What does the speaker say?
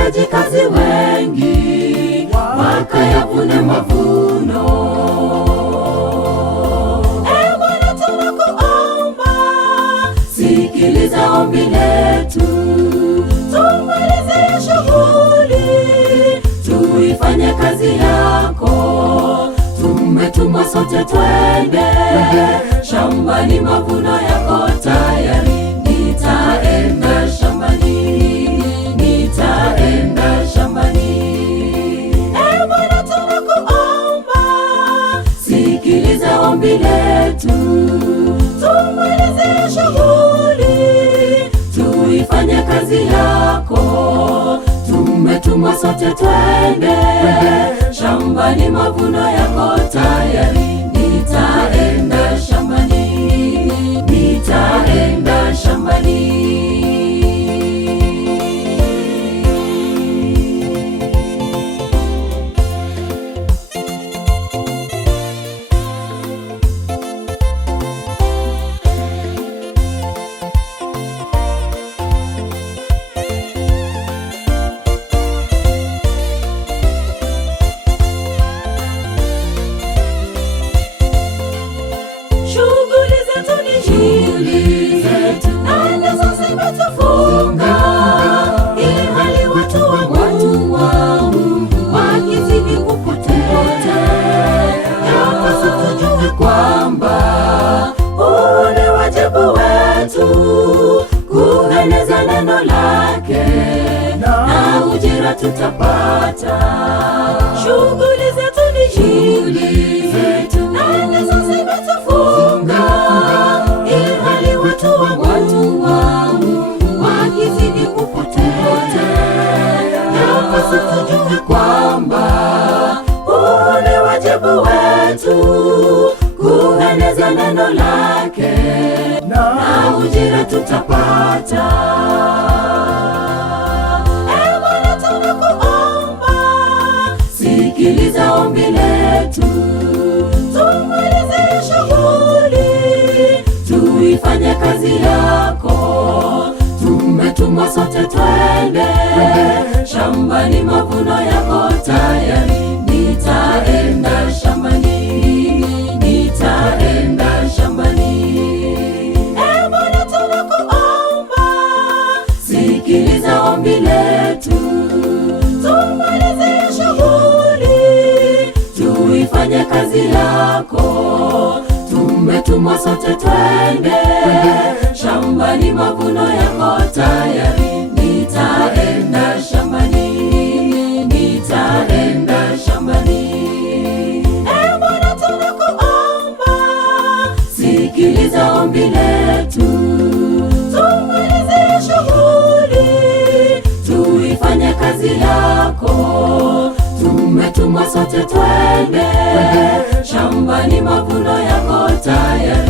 watendaji kazi wengi wakayavune mavuno. Ee Bwana, tunakuomba, sikiliza ombi letu, tumalize shughuli, tuifanye kazi yako. Tumetumwa sote twende shambani, mavuno yako tayari. Nitaenda shambani, nitaenda shambani. Ee Bwana, tunakuomba, sikiliza ombi letu, tumalize shughuli, tuifanye kazi yako. Tumetumwa sote twende shambani, mavuno yako tayari. Nitaenda shambani, nitaenda shambani. Kueneza neno lake na ujira tutapata. Shughuli zetu ni shughuli zetu, na ndizo zimetufunga, ilhali watu wa Mungu wakizidi kupotea. Yapaswa tujue kwamba huu ni wajibu wetu, kueneza neno lake na ujira tutapata. Ee Bwana, tunakuomba, sikiliza ombi letu, tumalize shughuli, tuifanye kazi yako. Tumetumwa sote twende shambani, mavuno yako tayari. Nitaenda shambani, nitaenda shambani. Ee Bwana, tunakuomba, sikiliza ombi letu, tumalize shughuli, tuifanye kazi yako. Tumetumwa sote twende shambani, mavuno yako tayari. Nitaenda shambani, nitaenda shambani. Ee Bwana, tunakuomba, sikiliza ombi letu, tumalize shughuli, tuifanye kazi yako. Tumetumwa sote twende shambani, mavuno yako tayari.